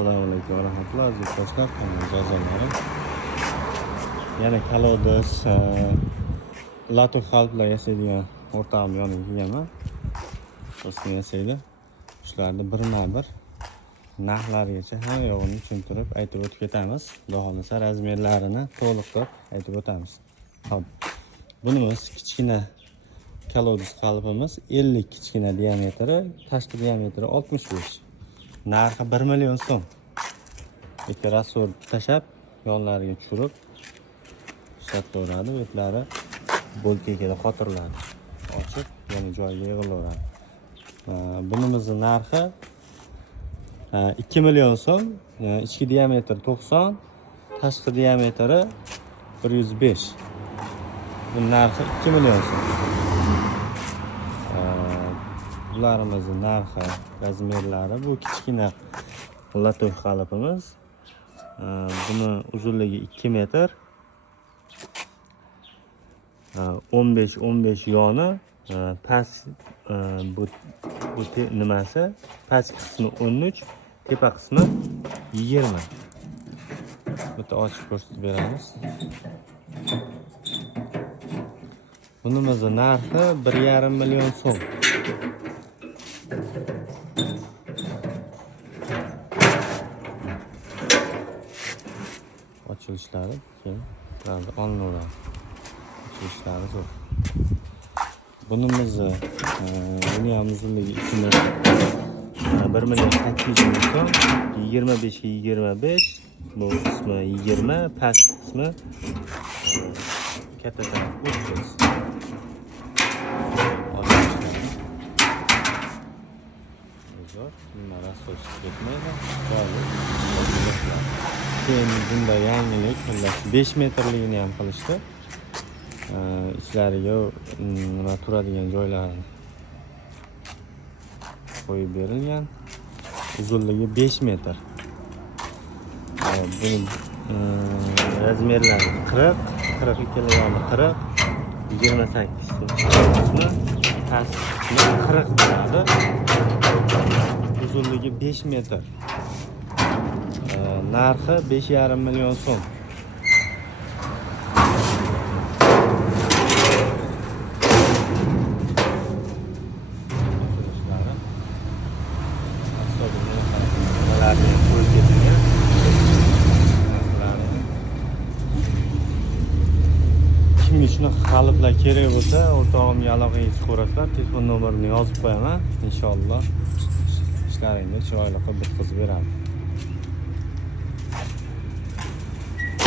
Assalomu alaykum va rahmatulloh aziz do'stlar, kanalimiz a'zolarim. Yana kalodis latoy xalqlar yasaydigan o'rtog'im yoniga kelganman. Do'stim yasaydi. Shularni birma-bir narxlarigacha hamma yo'g'ini tushuntirib aytib o'tib ketamiz. Xudo xolasa razmerlarini to'liqlab aytib o'tamiz. Xo'p. Bunimiz kichkina kalodis qalbimiz 50 kichkina diametri, tashqi diametri 65. Narxi 1 million so'm. Ikkita rassor tashab, yonlariga tushirib ishlatilaveradi. Betlari bo'lkaga qotiriladi. Ochib, yana joyiga yig'ilaveradi. Bunimizning narxi 2 million so'm. Ichki diametri 90, tashqi diametri 105. Bu narxi 2 million so'm. Bularımızın narxi, razmerlari bu kichkina latoy qalbimiz. Buni uzunligi 2 metr. 15 yoni, past bu nimasi, past qismi 13, tepa qismi 20. Bitta ochib ko'rsatib beramiz. Bunimizning narxi 1,5 million so'm. Açılışları biraz anlıyorlar. Açılışları zor. Bunumuzu dünyamızın 2 metre 1 milyon 800 milyon 25 bu kısmı 20 past kısmı katta taraf 30. Zor. Bunlar asıl çıkmayla. Bunda yangilik 5 metrligini ham qilishdi. İchlariga nima turadigan joylarini qo'yib berilgan. Uzunligi 5 metr. Buning razmerlari 40, 42 yoni 40, 28 qismi, past qismi 40 bo'ladi. Uzunligi 5 metr. Narxi 5,5 million so'm. Kimga shunaqa qalblar kerak bo'lsa, o'rtog'imga aloqaga chiqib ko'rasizlar. Telefon nomerini yozib qo'yaman. Inshaalloh ishlaringizni chiroyli qilib bitkazib beradi.